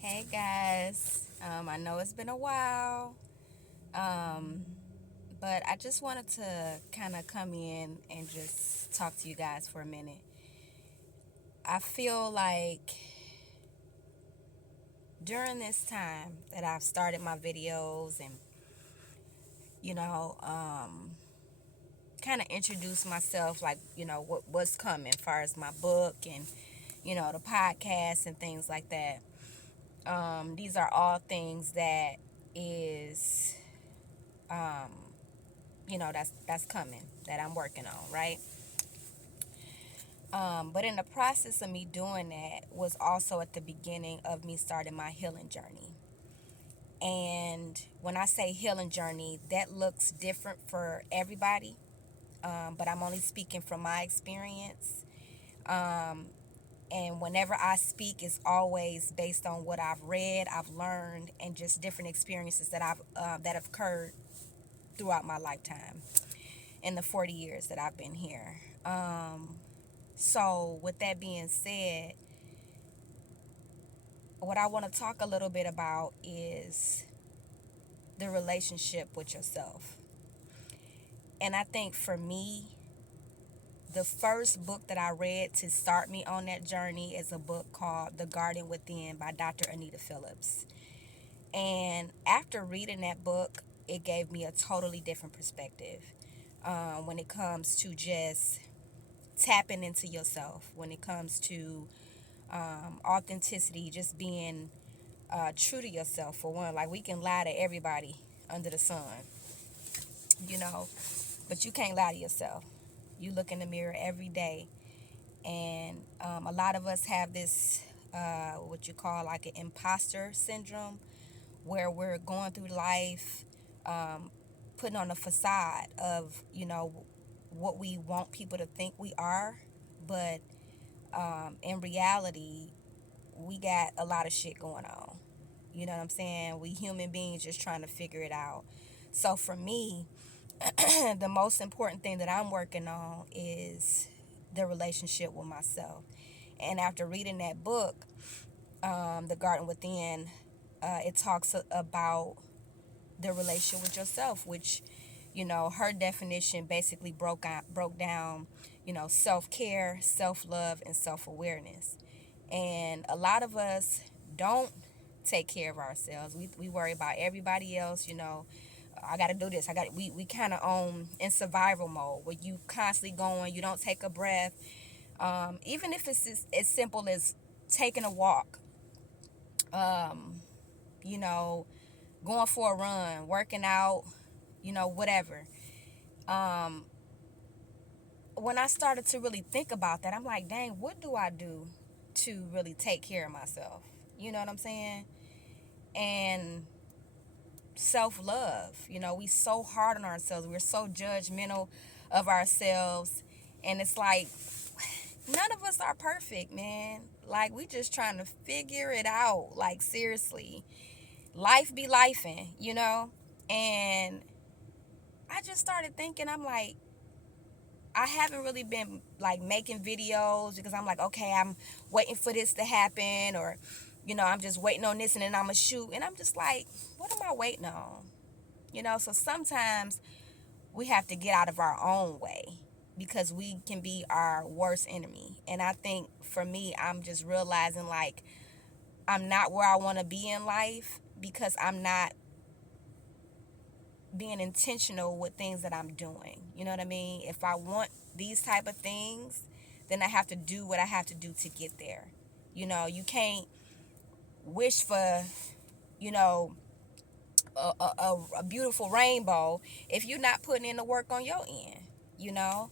Hey guys, I know it's been a while, um, but I just wanted to kind of come in and just talk to you guys for a minute. I feel like during this time that I've started my videos and, you know, kind of introduced myself, like, what's coming as far as my book and, the podcast and things like that. These are all things that is um, that's coming that I'm working on, right? But in the process of me doing that was also at the beginning of me starting my healing journey. And when I say healing journey, that looks different for everybody, but I'm only speaking from my experience. Um, and whenever I speak, it's always based on what I've read, I've learned, and just different experiences that have occurred throughout my lifetime in the 40 years that I've been here. So, with that being said, what I want to talk a little bit about is the relationship with yourself. And I think for me, the first book that I read to start me on that journey is a book called The Garden Within by Dr. Anita Phillips. And after reading that book, it gave me a totally different perspective when it comes to just tapping into yourself, when it comes to authenticity, just being true to yourself. For one, like, we can lie to everybody under the sun, you know, but you can't lie to yourself. You look in the mirror every day, and a lot of us have this what you call like an imposter syndrome, where we're going through life um, putting on a facade of what we want people to think we are, but in reality we got a lot of shit going on. You know what I'm saying? We human beings just trying to figure it out. So for me, the most important thing that I'm working on is the relationship with myself. And after reading that book, The Garden Within, it talks about the relationship with yourself, which, her definition basically broke down, self care, self love, and self awareness. And a lot of us don't take care of ourselves. We worry about everybody else, I got to do this. We kind of in survival mode where you constantly going, you don't take a breath. Even if it's as simple as taking a walk, um, you know, going for a run, working out, whatever. Um, when I started to really think about that, I'm like, dang, what do I do to really take care of myself? You know what I'm saying? And self love. We so hard on ourselves. We're so judgmental of ourselves. And it's like, none of us are perfect, man. Like, we just trying to figure it out. Like, seriously. Life be lifing. And I just started thinking, I'm like, I haven't really been like making videos because I'm like, okay, I'm waiting for this to happen, or, I'm just waiting on this and then I'm going to shoot. And I'm just like, what am I waiting on? So sometimes we have to get out of our own way because we can be our worst enemy. And I think for me, I'm just realizing like I'm not where I want to be in life because I'm not being intentional with things that I'm doing. You know what I mean? If I want these type of things, then I have to do what I have to do to get there. You can't wish for, you know, a beautiful rainbow if you're not putting in the work on your end, you know?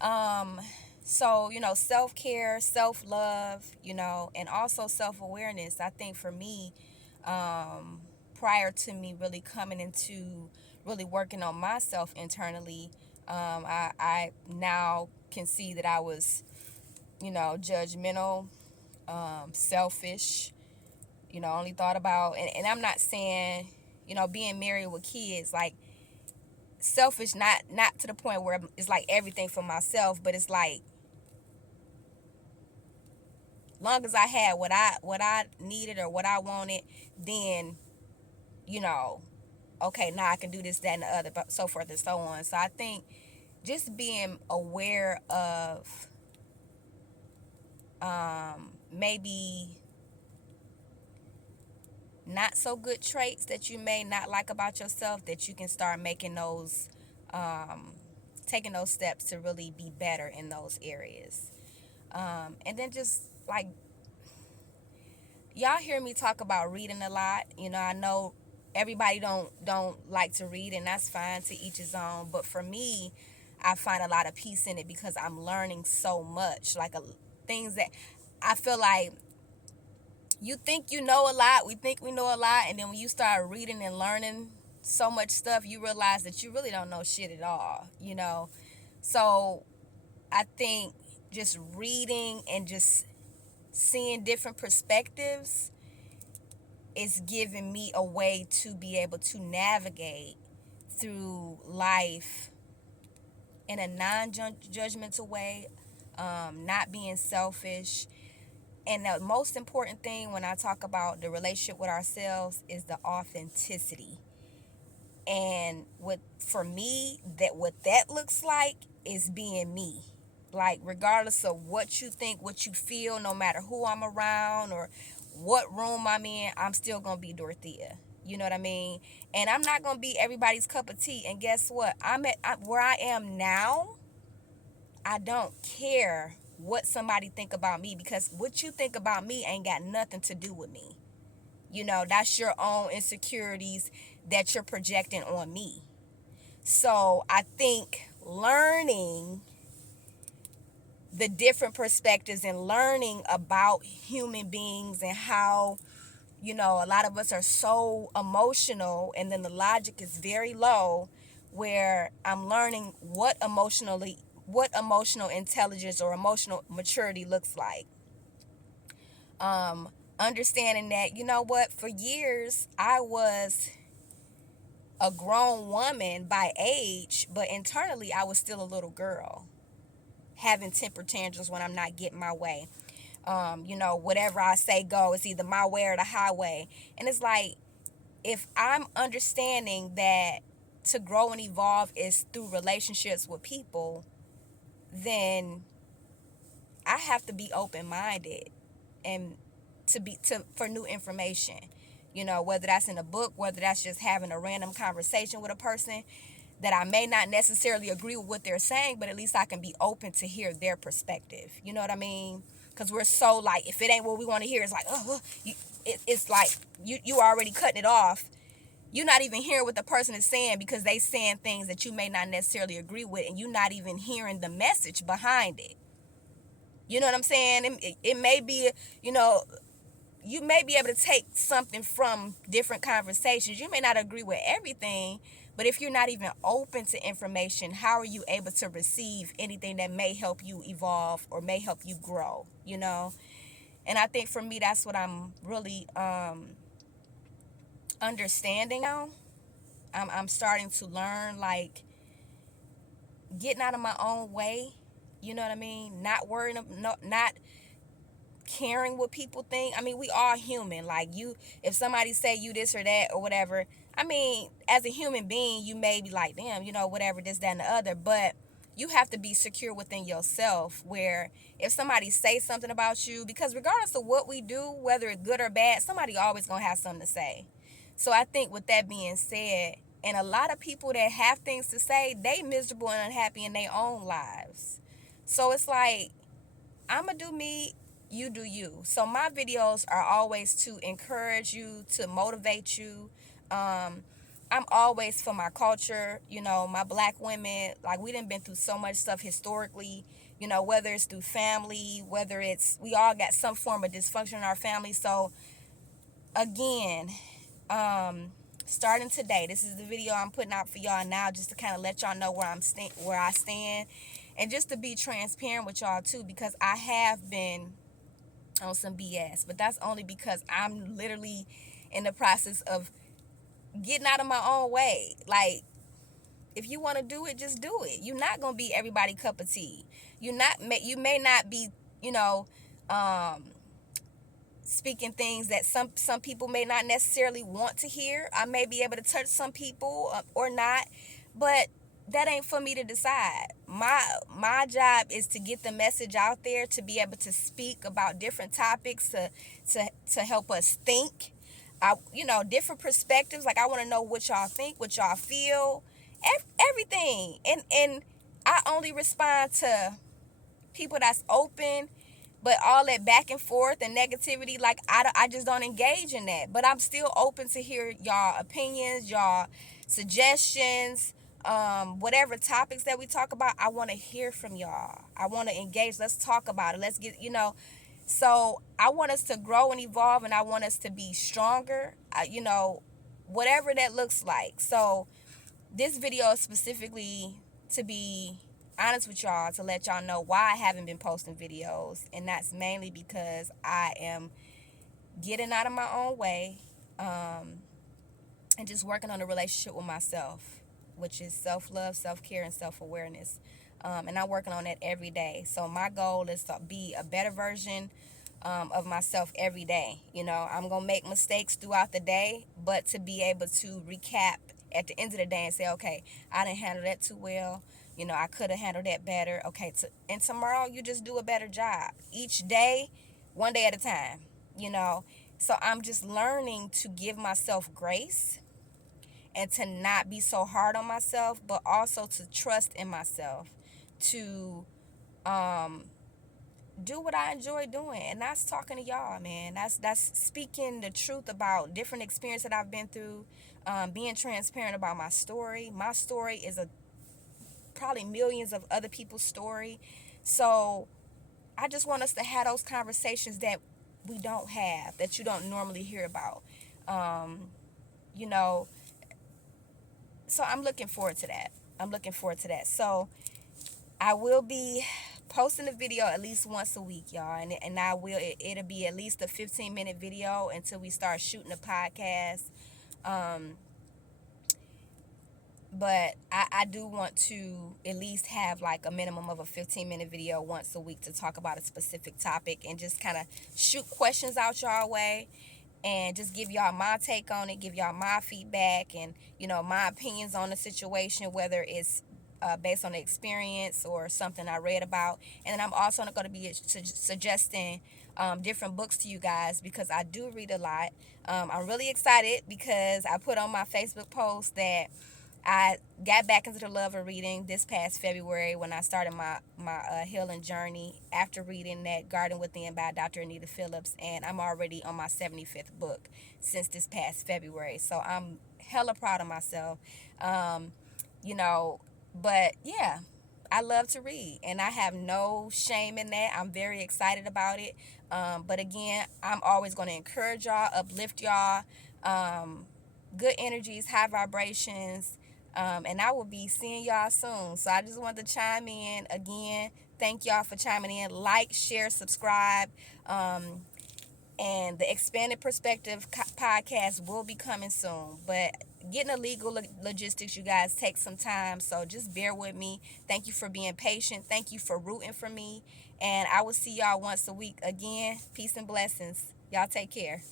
Um, so, self-care, self-love, and also self-awareness. I think for me, um, prior to me really coming into really working on myself internally, I now can see that I was, judgmental, selfish, only thought about, and I'm not saying, being married with kids, like, selfish, not to the point where it's like everything for myself, but it's like long as I had what I needed or what I wanted, then, you know, okay, now I can do this, that, and the other, but so forth and so on. So I think just being aware of maybe not so good traits that you may not like about yourself, that you can start making those, um, taking those steps to really be better in those areas. And then just like, y'all hear me talk about reading a lot. I know everybody don't like to read, and that's fine, to each his own. But for me, I find a lot of peace in it because I'm learning so much. Like, things that I feel like, you think you know a lot, we think we know a lot, and then when you start reading and learning so much stuff, you realize that you really don't know shit at all. So I think just reading and just seeing different perspectives is giving me a way to be able to navigate through life in a non-judgmental way, not being selfish. And the most important thing when I talk about the relationship with ourselves is the authenticity. And for me, what that looks like is being me. Like, regardless of what you think, what you feel, no matter who I'm around or what room I'm in, I'm still gonna be Dorothea. You know what I mean? And I'm not gonna be everybody's cup of tea. And guess what? Where I am now. I don't care what somebody think about me, because what you think about me ain't got nothing to do with me. That's your own insecurities that you're projecting on me. So I think learning the different perspectives and learning about human beings and how, a lot of us are so emotional, and then the logic is very low, where I'm learning what emotional intelligence or emotional maturity looks like. Understanding that, for years I was a grown woman by age, but internally I was still a little girl, having temper tantrums when I'm not getting my way. Whatever I say go, it's either my way or the highway. And it's like, if I'm understanding that to grow and evolve is through relationships with people, then I have to be open minded and for new information. Whether that's in a book, whether that's just having a random conversation with a person that I may not necessarily agree with what they're saying, but at least I can be open to hear their perspective. You know what I mean? Because we're so, like, if it ain't what we want to hear, it's like, it's like you already cutting it off. You're not even hearing what the person is saying, because they saying things that you may not necessarily agree with, and you're not even hearing the message behind it. You know what I'm saying? It may be, you know, you may be able to take something from different conversations. You may not agree with everything, but if you're not even open to information, how are you able to receive anything that may help you evolve or may help you grow? And I think for me, that's what I'm really understanding now. I'm starting to learn, like, getting out of my own way. You know what I mean? Not worrying, not caring what people think. I mean, we are human. Like, if somebody say you this or that or whatever, I mean, as a human being, you may be like, damn, whatever, this, that, and the other. But you have to be secure within yourself, where if somebody say something about you, because regardless of what we do, whether it's good or bad, somebody always gonna have something to say. So I think, with that being said, and a lot of people that have things to say, they miserable and unhappy in their own lives. So it's like, I'ma do me, you do you. So my videos are always to encourage you, to motivate you. Um, I'm always for my culture, my black women. Like, we done been through so much stuff historically, whether it's through family, whether it's, we all got some form of dysfunction in our family. So again, starting today, this is the video I'm putting out for y'all now, just to kind of let y'all know where I stand, and just to be transparent with y'all too, because I have been on some BS, but that's only because I'm literally in the process of getting out of my own way. Like, if you want to do it, just do it. You're not gonna be everybody cup of tea. You may not be, you know, um, speaking things that some people may not necessarily want to hear. I may be able to touch some people or not, but that ain't for me to decide. My job is to get the message out there, to be able to speak about different topics, to help us think. Different perspectives. Like, I want to know what y'all think, what y'all feel, everything. And I only respond to people that's open. But all that back and forth and negativity, like, I just don't engage in that. But I'm still open to hear y'all opinions, y'all suggestions, whatever topics that we talk about. I want to hear from y'all. I want to engage. Let's talk about it. Let's get. So I want us to grow and evolve, and I want us to be stronger, whatever that looks like. So this video is specifically to be honest with y'all, to let y'all know why I haven't been posting videos. And that's mainly because I am getting out of my own way, and just working on a relationship with myself, which is self-love, self-care, and self-awareness. And I'm working on that every day. So my goal is to be a better version of myself every day. I'm going to make mistakes throughout the day, but to be able to recap at the end of the day and say, okay, I didn't handle that too well. I could have handled that better. Okay, and tomorrow you just do a better job. Each day, one day at a time, you know. So I'm just learning to give myself grace and to not be so hard on myself, but also to trust in myself, to um, do what I enjoy doing. And that's talking to y'all, man. That's speaking the truth about different experiences that I've been through, being transparent about my story. My story is probably millions of other people's story. So I just want us to have those conversations that we don't have, that you don't normally hear about. Um, you know, so I'm looking forward to that. So I will be posting a video at least once a week, y'all. And it'll be at least a 15-minute video until we start shooting a podcast. But I do want to at least have like a minimum of a 15-minute video once a week to talk about a specific topic and just kind of shoot questions out y'all way and just give y'all my take on it, give y'all my feedback and, my opinions on the situation, whether it's based on the experience or something I read about. And then I'm also going to be suggesting different books to you guys because I do read a lot. I'm really excited because I put on my Facebook post that I got back into the love of reading this past February when I started my healing journey after reading that Garden Within by Dr. Anita Phillips, and I'm already on my 75th book since this past February. So I'm hella proud of myself. Um, you know, but yeah, I love to read, and I have no shame in that. I'm very excited about it. But again, I'm always going to encourage y'all, uplift y'all, good energies, high vibrations. And I will be seeing y'all soon. So I just wanted to chime in again. Thank y'all for chiming in. Like, share, subscribe. And the Expanded Perspective podcast will be coming soon. But getting the legal logistics, you guys, take some time. So just bear with me. Thank you for being patient. Thank you for rooting for me. And I will see y'all once a week again. Peace and blessings. Y'all take care.